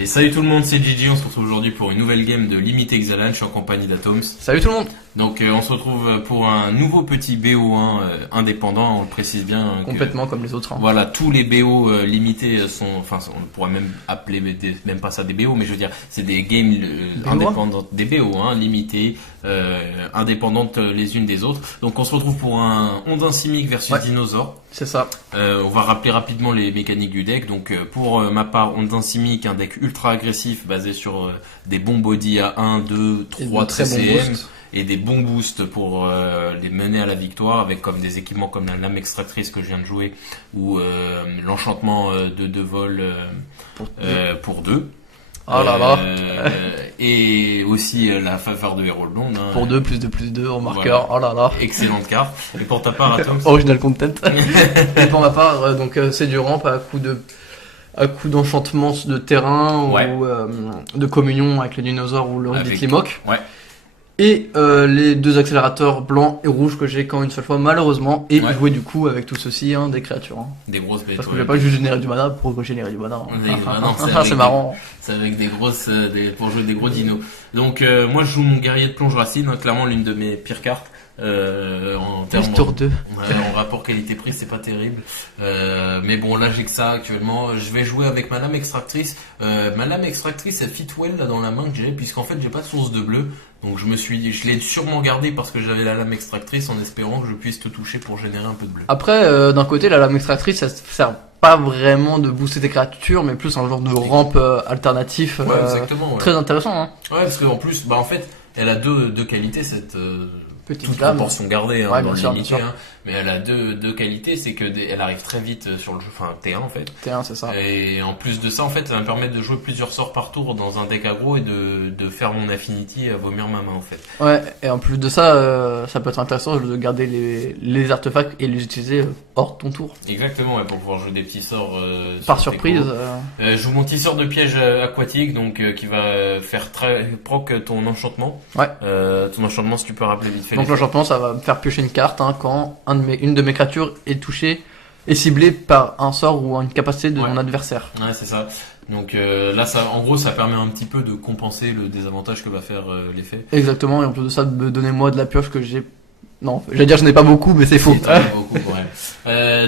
Et salut tout le monde, c'est Gigi, on se retrouve aujourd'hui pour une nouvelle game de Limite Exalan, je suis en compagnie d'Atoms. Salut tout le monde. Donc on se retrouve pour un nouveau petit BO1 indépendant, on le précise bien. Complètement comme les autres. Voilà, tous les BO limités sont, enfin on pourrait même appeler même pas ça des BO, mais je veux dire c'est des games indépendantes, des BO limités, indépendantes les unes des autres. Donc on se retrouve pour un Ondin Simic versus Dinosaur. C'est ça. On va rappeler rapidement les mécaniques du deck. Donc pour ma part, Ondin Simic, un deck ultra agressif basé sur des bons body à 1, 2, 3 TCM et des bons boosts pour les mener à la victoire avec comme des équipements comme la lame extractrice que je viens de jouer ou l'enchantement de 2 vols pour 2. Oh là là. Et aussi la faveur de héros blonde. Pour 2, +2/+2 au marqueur. Voilà. Oh là là. Excellente carte. Et pour ta part, Atoms? Original content. Et pour ma part, donc c'est du ramp à coup d'enchantement de terrain ou de communion avec le dinosaure ou le Ridley-Mock. Ouais. Et les 2 accélérateurs blancs et rouges que j'ai qu'en une seule fois malheureusement, et jouer du coup avec tout ceci des créatures. Des grosses bêtes. Parce que je vais pas juste générer du mana pour générer du mana. C'est marrant. C'est avec des grosses, pour jouer des gros dinos. Donc moi je joue mon guerrier de plonge racine, clairement l'une de mes pires cartes. En termes tour 2. En rapport qualité-prix c'est pas terrible, mais bon là j'ai que ça actuellement. Je vais jouer avec ma lame extractrice. Ma lame extractrice elle fit well là dans la main que j'ai, puisqu'en fait j'ai pas de source de bleu, donc je l'ai sûrement gardé parce que j'avais la lame extractrice en espérant que je puisse te toucher pour générer un peu de bleu. Après d'un côté la lame extractrice ça sert pas vraiment de booster tes créatures, mais plus un genre de rampe alternatif. Exactement, très intéressant. Ouais, parce qu'en plus en fait elle a deux qualités cette petite toute lame. Proportion gardée dans l'unité, mais elle a deux qualités, c'est que elle arrive très vite sur le jeu, enfin T1 en fait. T1 c'est ça. Et en plus de ça en fait, ça va me permettre de jouer plusieurs sorts par tour dans un deck aggro et de faire mon affinity à vomir ma main en fait. Ouais, et en plus de ça, ça peut être intéressant de garder les artefacts et les utiliser hors ton tour. Exactement, pour pouvoir jouer des petits sorts par surprise. Je joue mon petit sort de piège aquatique, donc qui va faire très proc ton enchantement. Ouais. Ton enchantement, si tu peux rappeler vite fait. Donc l'enchantement, ça va me faire piocher une carte quand une de mes créatures est touchée et ciblée par un sort ou une capacité de mon adversaire. Ouais, c'est ça. Donc là, en gros, ça permet un petit peu de compenser le désavantage que va faire l'effet. Exactement, et en plus de ça, de me donner moi de la pioche que j'ai. Non, j'allais dire je n'ai pas beaucoup, mais c'est faux.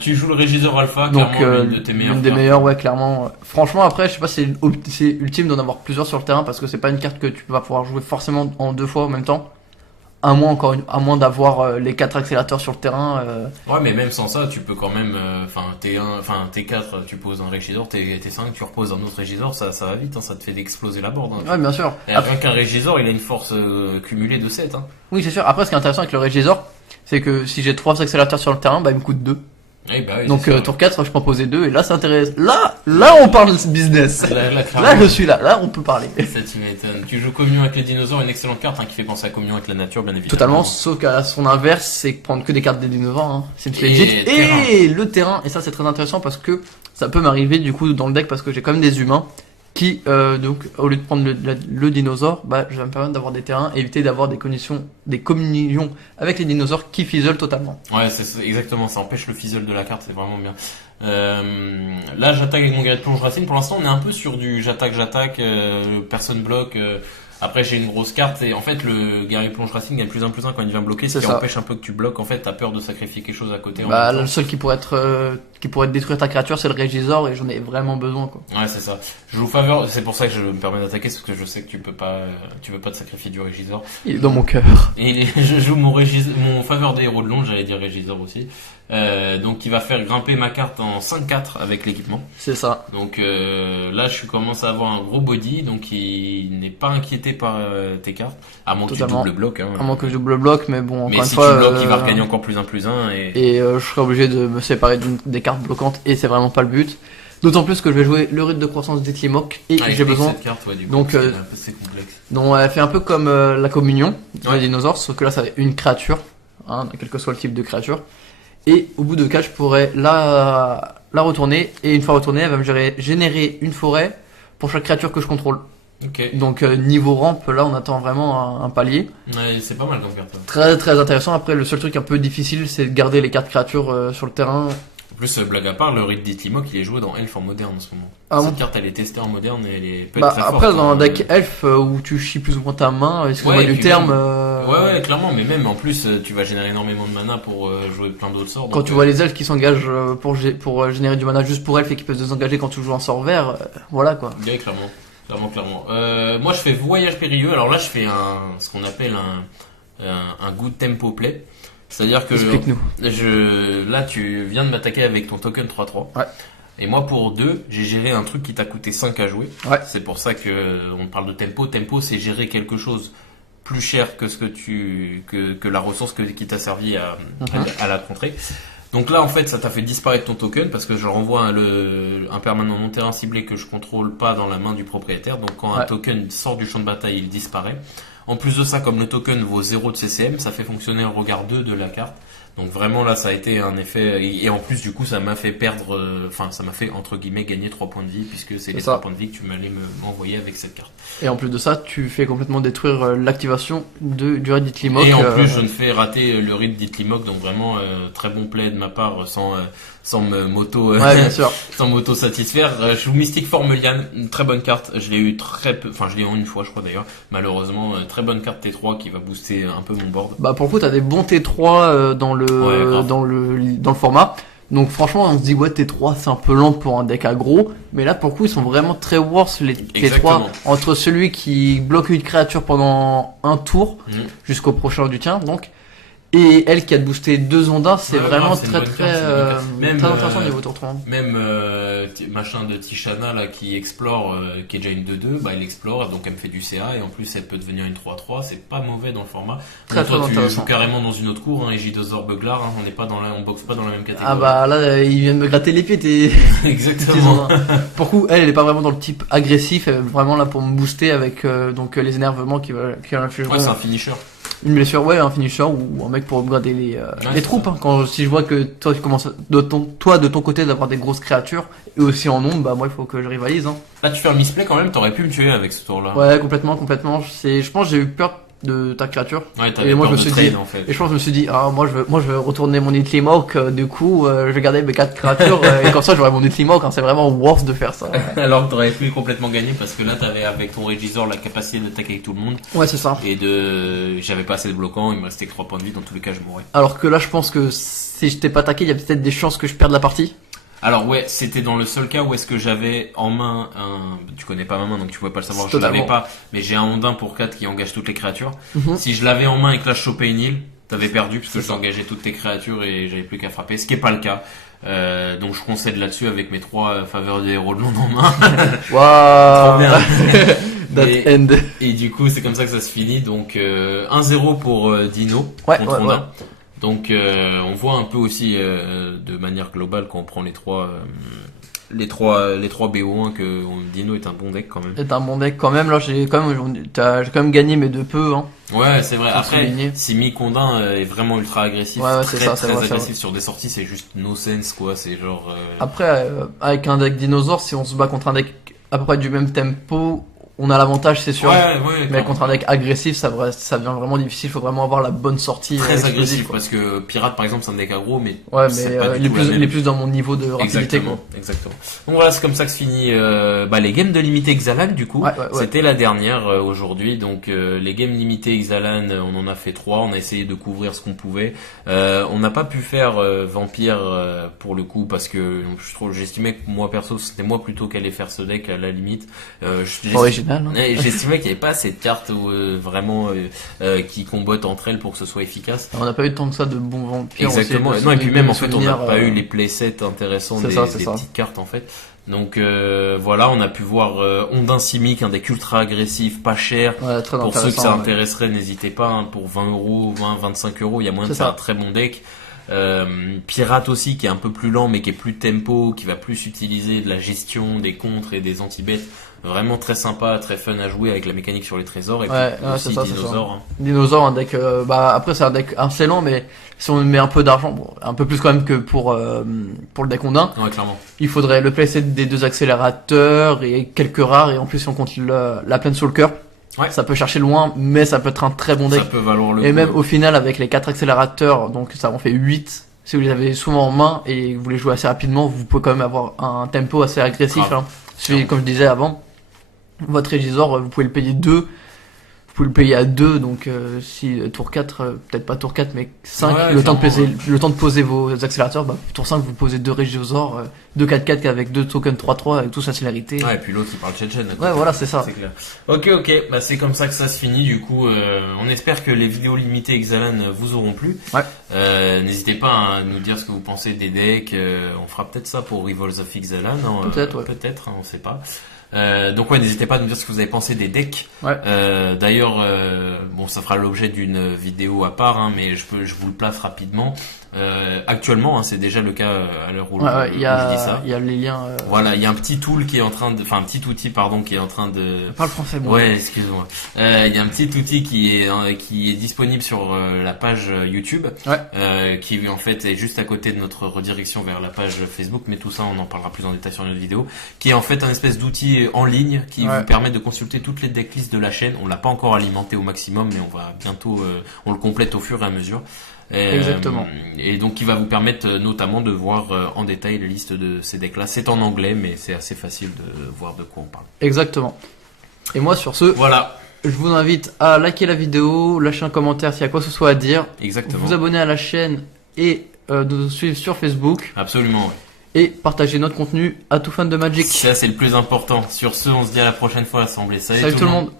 Tu joues le Régisseur Alpha, donc clairement l'une de tes meilleures. L'une des meilleures, ouais, clairement. Franchement, après, je sais pas si c'est ultime d'en avoir plusieurs sur le terrain parce que c'est pas une carte que tu vas pouvoir jouer forcément en 2 fois en même temps. À moins d'avoir les 4 accélérateurs sur le terrain. Ouais, mais même sans ça, tu peux quand même, T4, tu poses un Régisseur, T5, tu reposes un autre Régisseur, ça va vite, ça te fait exploser la board. Ouais, bien sûr. Et rien qu'un Régisseur, il a une force cumulée de 7. Oui, c'est sûr. Après, ce qui est intéressant avec le Régisseur, c'est que si j'ai 3 accélérateurs sur le terrain, il me coûte 2. Oui, donc tour 4 je peux en poser 2 et là c'est intéressant. Là on parle business. Là je suis là on peut parler. Ça tu m'étonnes. Tu joues Communion avec les dinosaures, une excellente carte qui fait penser à Communion avec la nature bien évidemment. Totalement, sauf qu'à son inverse c'est prendre que des cartes des dinosaures. C'est legit. Et le terrain, et ça c'est très intéressant parce que ça peut m'arriver du coup dans le deck parce que j'ai quand même des humains qui donc au lieu de prendre le dinosaure, je vais me permettre d'avoir des terrains, éviter d'avoir des communions avec les dinosaures qui fizzlent totalement. Ouais, c'est exactement, ça empêche le fizzle de la carte, c'est vraiment bien. Là j'attaque avec mon guerrier de plonge racine, pour l'instant on est un peu sur du j'attaque, personne bloque. Après j'ai une grosse carte et en fait le guerrier plonge racing gagne +1/+1 quand il vient bloquer, ce qui empêche un peu que tu bloques. En fait t'as peur de sacrifier quelque chose à côté. Le seul qui pourrait détruire ta créature c'est le Régisseur et j'en ai vraiment besoin quoi. Ouais c'est ça. Je joue faveur, c'est pour ça que je me permets d'attaquer, parce que je sais que tu veux pas te sacrifier du Régisseur. Il est dans mon cœur. Et je joue mon faveur des héros de l'ombre, j'allais dire Régisseur aussi. Donc il va faire grimper ma carte en 5/4 avec l'équipement. C'est ça. Donc là je commence à avoir un gros body, donc il n'est pas inquiété par tes cartes, à moins que tu double bloc. À moins que je double bloc, mais bon, encore une si fois. tu bloques, il va regagner encore +1/+1 et je serai obligé de me séparer des cartes bloquantes et c'est vraiment pas le but. D'autant plus que je vais jouer le rythme de croissance d'Etlimok et j'ai besoin. Cette carte, du coup, donc c'est complexe. Donc elle fait un peu comme la communion des dinosaures, sauf que là ça va être une créature, quel que soit le type de créature. Et au bout de 4 je pourrais la retourner, et une fois retournée elle va me générer une forêt pour chaque créature que je contrôle. Okay. Donc niveau rampe, là on attend vraiment un palier. Ouais, c'est pas mal comme carte. Très très intéressant. Après le seul truc un peu difficile c'est de garder les cartes créatures sur le terrain. En plus, blague à part, le Reed Ditlimoc, il est joué dans Elf en moderne en ce moment. Cette carte, elle est testée en moderne et elle est peut être très après, forte. dans un deck Elf où tu chies plus ou moins ta main, excuse-moi du terme. Ouais, clairement, mais même en plus, tu vas générer énormément de mana pour jouer plein d'autres sorts. Quand tu vois les elfes qui s'engagent pour générer du mana juste pour elfes et qui peuvent se désengager quand tu joues un sort vert, voilà quoi. Ouais, clairement. Moi, je fais Voyage périlleux. Alors là, je fais ce qu'on appelle un good tempo play. C'est-à-dire que là, tu viens de m'attaquer avec ton token 3-3. Ouais. Et moi, pour 2, j'ai géré un truc qui t'a coûté 5 à jouer. Ouais. C'est pour ça que on parle de tempo. Tempo, c'est gérer quelque chose plus cher que ce que la ressource qui t'a servi à la contrer. Donc là, en fait, ça t'a fait disparaître ton token parce que je renvoie un permanent non terrain ciblé que je contrôle pas dans la main du propriétaire. Donc quand un token sort du champ de bataille, il disparaît. En plus de ça, comme le token vaut 0 de CCM, ça fait fonctionner le regard 2 de la carte. Donc vraiment là, ça a été un effet, et en plus du coup, ça m'a fait perdre, ça m'a fait entre guillemets gagner 3 points de vie puisque c'est les 3 points de vie que tu m'allais m'envoyer avec cette carte. Et en plus de ça, tu fais complètement détruire l'activation du Reed Ditlimoc. Et en plus, je ne fais rater le Reed Ditlimoc, donc vraiment très bon play de ma part sans m'auto satisfaire. Je joue Mystic Formelian, une très bonne carte. Je l'ai eu très peu, je l'ai eu une fois, je crois d'ailleurs. Malheureusement, très bonne carte T3 qui va booster un peu mon board. Bah pour le coup, t'as des bons T3 dans le format. Donc franchement, on se dit ouais, T3 c'est un peu lent pour un deck aggro, mais là pour le coup, ils sont vraiment très worse les T3 entre celui qui bloque une créature pendant un tour jusqu'au prochain du tien. Donc et elle qui a boosté 2 ondins, c'est vraiment très intéressant au niveau tour 3. Même machin de Tishana là qui explore, qui est déjà une 2-2, bah elle explore, donc elle me fait du CA et en plus elle peut devenir une 3-3, c'est pas mauvais dans le format. Très toi, tu intéressant. joues carrément dans une autre cour, Egidosaur Buglar, on n'est pas on boxe pas dans la même catégorie. Ah bah là il vient de me gratter les pieds Exactement. Pour le coup, elle est pas vraiment dans le type agressif, elle est vraiment là pour me booster avec donc les énervements qui influent. Ouais, c'est un finisher. Une blessure, un finisher ou un mec pour upgrader les troupes. Si je vois que toi tu commences de ton côté d'avoir des grosses créatures et aussi en nombre, bah moi il faut que je rivalise. Là tu fais un misplay quand même, t'aurais pu me tuer avec ce tour là. Ouais, complètement. Je pense que j'ai eu peur de ta créature. Ouais, et moi je me suis dit, en fait. Et je pense que je me suis dit moi je vais retourner mon Ditlimoc, du coup je vais garder mes 4 créatures et comme ça j'aurai mon Ditlimoc, c'est vraiment worse de faire ça. Alors que t'aurais pu complètement gagner parce que là t'avais avec ton Regisor la capacité d'attaquer avec tout le monde. Ouais, c'est ça. Et j'avais pas assez de bloquants, il me restait que 3 points de vie, dans tous les cas je mourrais. Alors que là je pense que si je t'ai pas attaqué, il y a peut-être des chances que je perde la partie. Alors ouais, c'était dans le seul cas où est-ce que j'avais en main tu connais pas ma main donc tu pouvais pas le savoir, je l'avais pas, mais j'ai un ondin pour 4 qui engage toutes les créatures. Si je l'avais en main et que là je chopais une île, t'avais perdu parce que je t'engageais toutes tes créatures et j'avais plus qu'à frapper, ce qui est pas le cas. Donc je concède là-dessus avec mes 3 faveurs de héros de l'onde en main. Waouh. Et du coup c'est comme ça que ça se finit, donc 1-0 pour Dino contre Ondin. Donc on voit un peu aussi de manière globale quand on prend les trois BO1 que Dino est un bon deck quand même. C'est un bon deck quand même. Là j'ai quand même gagné mes 2 peu. Ouais, c'est vrai. Après, Simi Condin est vraiment ultra agressif, très agressif sur des sorties, c'est juste no sense quoi. C'est genre. Après avec un deck dinosaure, si on se bat contre un deck à peu près du même tempo, on a l'avantage, c'est sûr. Mais contre un deck agressif, ça devient vraiment difficile. Il faut vraiment avoir la bonne sortie. Très agressif, parce que Pirate, par exemple, c'est un deck aggro, mais il est plus dans mon niveau de rapidité. Exactement. Donc voilà, c'est comme ça que se finit les games de limité Xalan, du coup. C'était la dernière aujourd'hui. Donc les games limités Xalan, on en a fait 3. On a essayé de couvrir ce qu'on pouvait. On n'a pas pu faire Vampire pour le coup, parce que j'estimais que moi perso, c'était moi plutôt qu'allait faire ce deck à la limite. J'estimais qu'il n'y avait pas assez de cartes vraiment qui combattent entre elles pour que ce soit efficace. On n'a pas eu tant que ça de bons vampires. Exactement. Non, et puis même en fait on n'a pas eu les playsets intéressants des petites cartes en fait. Donc voilà, on a pu voir Ondin Simic, un deck ultra agressif, pas cher. Pour ceux que ça intéresserait, n'hésitez pas, pour 25 €, il y a moyen de faire un très bon deck. Pirate aussi, qui est un peu plus lent mais qui est plus tempo, qui va plus utiliser de la gestion des contres et des anti-bêtes. Vraiment très sympa, très fun à jouer avec la mécanique sur les trésors. Et puis aussi Dinosaure. Dinosaure, un deck, après c'est un deck assez lent, mais si on met un peu d'argent, un peu plus quand même que pour le deck Ondin. Ouais, clairement. Il faudrait le playset des 2 accélérateurs et quelques rares, et en plus si on compte la plaine sur le cœur. Ouais. Ça peut chercher loin, mais ça peut être un très bon deck. Ça peut valoir le coup. Et même au final, avec les 4 accélérateurs, donc ça en fait 8. si vous les avez souvent en main et vous voulez jouer assez rapidement, vous pouvez quand même avoir un tempo assez agressif. Hein. Comme je disais avant, votre Régisor, vous pouvez le payer 2. Vous pouvez le payer à 2, donc si tour 4, peut-être pas tour 4, mais 5, Ouais, le temps de poser vos accélérateurs, tour 5, vous posez 2 Régisors, 2 4-4 avec 2 tokens 3-3 avec toute sa célérité. Ouais, et puis l'autre il parle tchétchène. Ouais, voilà, c'est ça. C'est clair. Ok, bah c'est comme ça que ça se finit. Du coup, on espère que les vidéos limitées Xalan vous auront plu. Ouais. N'hésitez pas à nous dire ce que vous pensez des decks. On fera peut-être ça pour Revolves of Xalan. Hein, peut-être, ouais. Peut-être, hein, on sait pas. Donc ouais, n'hésitez pas à nous dire ce que vous avez pensé des decks. Ouais. D'ailleurs, bon, ça fera l'objet d'une vidéo à part, hein, mais je vous le place rapidement. Actuellement, hein, c'est déjà le cas à l'heure où, je dis ça. Il y a les liens. Voilà, il y a un petit tool qui est en train de, enfin un petit outil pardon qui est en train de. Parle français, moi. Ouais, excuse-moi. Il y a un petit outil qui est disponible sur la page YouTube, qui en fait est juste à côté de notre redirection vers la page Facebook, mais tout ça on en parlera plus en détail sur notre vidéo, qui est en fait un espèce d'outil en ligne qui vous permet de consulter toutes les decklists de la chaîne. On l'a pas encore alimenté au maximum, mais on va bientôt, on le complète au fur et à mesure. Exactement. Et donc qui va vous permettre notamment de voir en détail les listes de ces decks là. C'est en anglais mais c'est assez facile de voir de quoi on parle. Exactement. Et moi sur ce, voilà. Je vous invite à liker la vidéo, lâcher un commentaire s'il y a quoi que ce soit à dire. Exactement. Vous abonner à la chaîne et de nous suivre sur Facebook. Absolument, Et partager notre contenu à tout fan de Magic. Ça c'est le plus important. Sur ce, on se dit à la prochaine fois, l'Assemblée. Salut tout le monde.